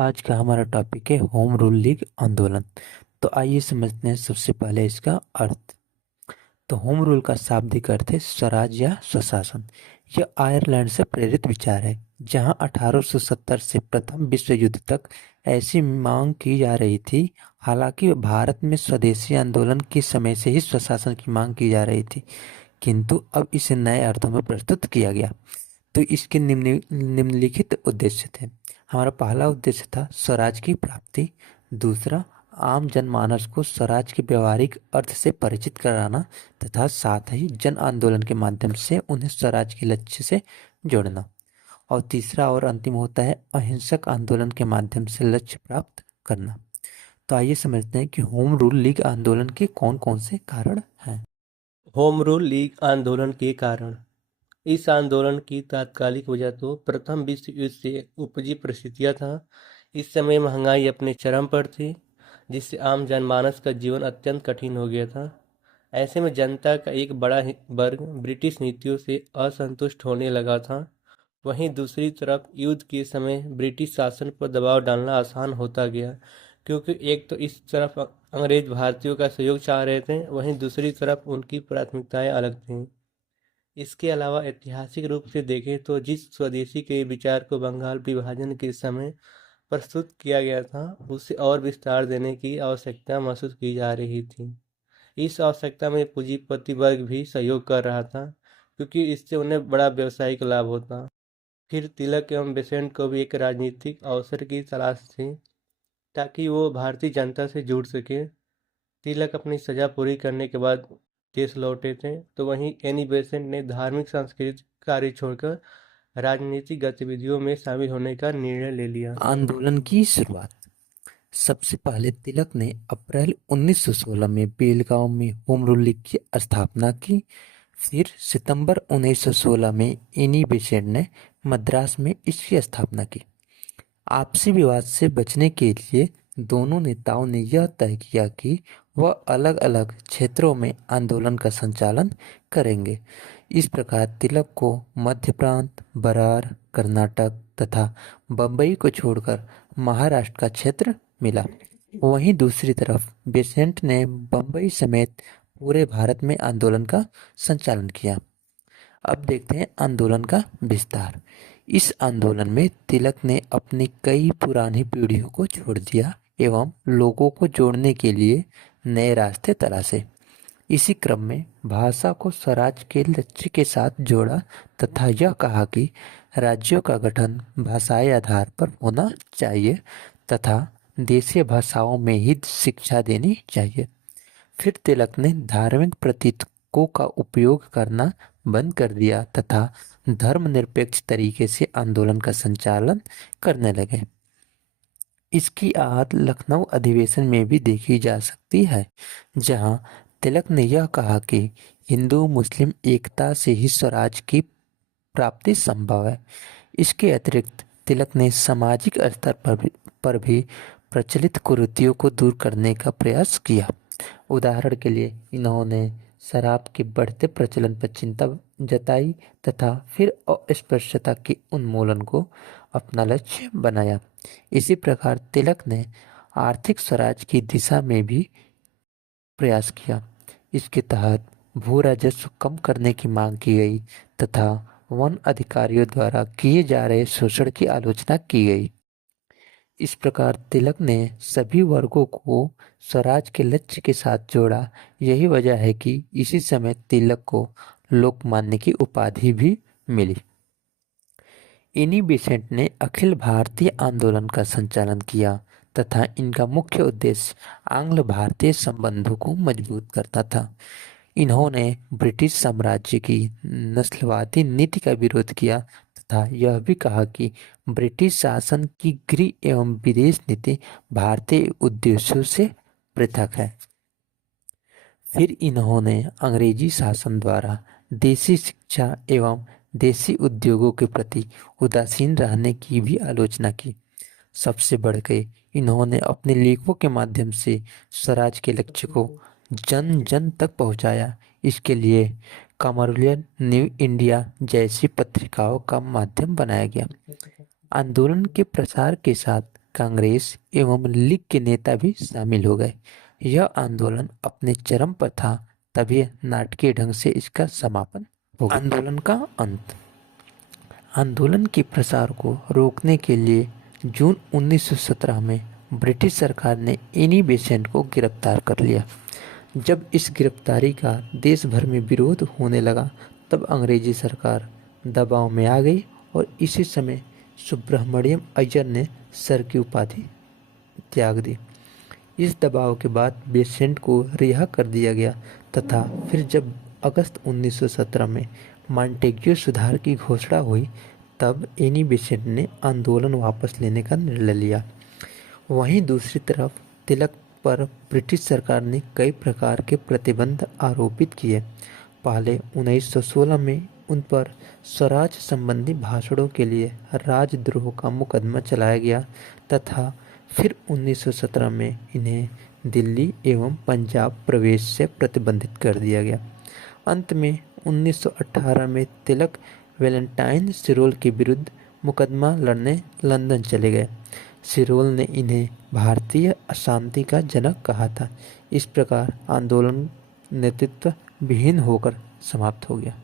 आज का हमारा टॉपिक है होम रूल लीग आंदोलन। तो आइए समझते हैं सबसे पहले इसका अर्थ। तो होम रूल का शाब्दिक अर्थ है स्वराज या स्वशासन। यह आयरलैंड से प्रेरित विचार है, जहां 1870 से प्रथम विश्व युद्ध तक ऐसी मांग की जा रही थी। हालांकि भारत में स्वदेशी आंदोलन के समय से ही स्वशासन की मांग की जा रही थी, किंतु अब इसे नए अर्थों में प्रस्तुत किया गया। तो इसके निम्नलिखित उद्देश्य थे। हमारा पहला उद्देश्य था स्वराज की प्राप्ति। दूसरा, आम जनमानस को स्वराज के व्यवहारिक अर्थ से परिचित कराना तथा साथ ही जन आंदोलन के माध्यम से उन्हें स्वराज के लक्ष्य से जोड़ना। और तीसरा और अंतिम होता है अहिंसक आंदोलन के माध्यम से लक्ष्य प्राप्त करना। तो आइए समझते हैं कि होम रूल लीग आंदोलन के कौन कौन से कारण हैं। होम रूल लीग आंदोलन के कारण। इस आंदोलन की तात्कालिक वजह तो प्रथम विश्व युद्ध से उपजी परिस्थितियां था। इस समय महंगाई अपने चरम पर थी, जिससे आम जनमानस का जीवन अत्यंत कठिन हो गया था। ऐसे में जनता का एक बड़ा वर्ग ब्रिटिश नीतियों से असंतुष्ट होने लगा था। वहीं दूसरी तरफ युद्ध के समय ब्रिटिश शासन पर दबाव डालना आसान होता गया, क्योंकि एक तो इस तरफ अंग्रेज भारतीयों का सहयोग चाह रहे थे, वहीं दूसरी तरफ उनकी प्राथमिकताएं अलग थीं। इसके अलावा ऐतिहासिक रूप से देखें तो जिस स्वदेशी के विचार को बंगाल विभाजन के समय प्रस्तुत किया गया था, उसे और विस्तार देने की आवश्यकता महसूस की जा रही थी। इस आवश्यकता में पूंजीपति वर्ग भी सहयोग कर रहा था, क्योंकि इससे उन्हें बड़ा व्यवसायिक लाभ होता। फिर तिलक एवं बेसेंट को भी एक राजनीतिक अवसर की तलाश थी, ताकि वो भारतीय जनता से जुड़ सके। तिलक अपनी सजा पूरी करने के बाद देश लौटे थे, तो वहीं एनी बेसेंट ने धार्मिक सांस्कृतिक कार्य छोड़कर राजनीतिक गतिविधियों में शामिल होने का निर्णय ले लिया। आंदोलन की शुरुआत। सबसे पहले तिलक ने अप्रैल 1916 में बेलगांव में होम रूल लीग की स्थापना की। फिर सितंबर 1916 में एनी बेसेंट ने मद्रास में इसकी स्थापना की। आपसी विवाद से बचने के लिए दोनों नेताओं ने यह तय किया कि वह अलग अलग क्षेत्रों में आंदोलन का संचालन करेंगे। इस प्रकार तिलक को मध्य प्रांत, बरार, कर्नाटक तथा बम्बई को छोड़कर महाराष्ट्र का क्षेत्र मिला। वहीं दूसरी तरफ बेसेंट ने बम्बई समेत पूरे भारत में आंदोलन का संचालन किया। अब देखते हैं आंदोलन का विस्तार। इस आंदोलन में तिलक ने अपनी कई पुरानी पीढ़ियों को छोड़ दिया एवं लोगों को जोड़ने के लिए नए रास्ते तलाशे। इसी क्रम में भाषा को स्वराज के लक्ष्य के साथ जोड़ा तथा यह कहा कि राज्यों का गठन भाषाई आधार पर होना चाहिए तथा देशीय भाषाओं में ही शिक्षा देनी चाहिए। फिर तिलक ने धार्मिक प्रतीकों का उपयोग करना बंद कर दिया तथा धर्मनिरपेक्ष तरीके से आंदोलन का संचालन करने लगे। इसकी आहत लखनऊ अधिवेशन में भी देखी जा सकती है, जहां तिलक ने यह कहा कि हिंदू मुस्लिम एकता से ही स्वराज की प्राप्ति संभव है। इसके अतिरिक्त तिलक ने सामाजिक स्तर पर भी प्रचलित कुरीतियों को दूर करने का प्रयास किया। उदाहरण के लिए इन्होंने शराब के बढ़ते प्रचलन पर चिंता जताई तथा फिर अस्पृश्यता के उन्मूलन को अपना लक्ष्य बनाया। इसी प्रकार तिलक ने आर्थिक स्वराज की दिशा में भी प्रयास किया। इसके तहत भू राजस्व कम करने की मांग की गई तथा वन अधिकारियों द्वारा किए जा रहे शोषण की आलोचना की गई। इस प्रकार तिलक ने सभी वर्गों को स्वराज के लक्ष्य के साथ जोड़ा। यही वजह है कि इसी समय तिलक को लोकमान्य की उपाधि भी मिली। इन्हीं बेसेंट ने अखिल भारतीय आंदोलन का संचालन किया तथा इनका मुख्य उद्देश्य आंग्ल भारतीय संबंधों को मजबूत करता था। इन्होंने ब्रिटिश साम्राज्य की नस्लवादी नीति का विरोध किया तथा यह भी कहा कि ब्रिटिश शासन की गृह एवं विदेश नीति भारतीय उद्देश्यों से पृथक है। फिर इन्होंने अंग्रेजी शासन द्वारा देसी शिक्षा एवं देसी उद्योगों के प्रति उदासीन रहने की भी आलोचना की। सबसे बढ़कर इन्होंने अपने लेखों के माध्यम से स्वराज के लक्ष्य को जन जन तक पहुंचाया। इसके लिए कमर्शियल न्यू इंडिया जैसी पत्रिकाओं का माध्यम बनाया गया। आंदोलन के प्रसार के साथ कांग्रेस एवं लीग के नेता भी शामिल हो गए। यह आंदोलन अपने चरम पर था, तभी नाटकीय ढंग से इसका समापन हो गया। आंदोलन का अंत। आंदोलन के प्रसार को रोकने के लिए जून 1917 में ब्रिटिश सरकार ने एनी बेसेंट को गिरफ्तार कर लिया। जब इस गिरफ्तारी का देश भर में विरोध होने लगा, तब अंग्रेजी सरकार दबाव में आ गई और इसी समय सुब्रमण्यम अय्यर ने सर की उपाधि त्याग दी। इस दबाव के बाद बेसेंट को रिहा कर दिया गया तथा फिर जब अगस्त 1917 में मॉन्टेग्यू सुधार की घोषणा हुई, तब एनी बेसेंट ने आंदोलन वापस लेने का निर्णय लिया। वहीं दूसरी तरफ तिलक पर ब्रिटिश सरकार ने कई प्रकार के प्रतिबंध आरोपित किए। पहले 1916 में उन पर स्वराज संबंधी भाषणों के लिए राजद्रोह का मुकदमा चलाया गया तथा फिर 1917 में इन्हें दिल्ली एवं पंजाब प्रवेश से प्रतिबंधित कर दिया गया। अंत में 1918 में तिलक वैलेंटाइन सिरोल के विरुद्ध मुकदमा लड़ने लंदन चले गए। सिरोल ने इन्हें भारतीय अशांति का जनक कहा था। इस प्रकार आंदोलन नेतृत्व विहीन होकर समाप्त हो गया।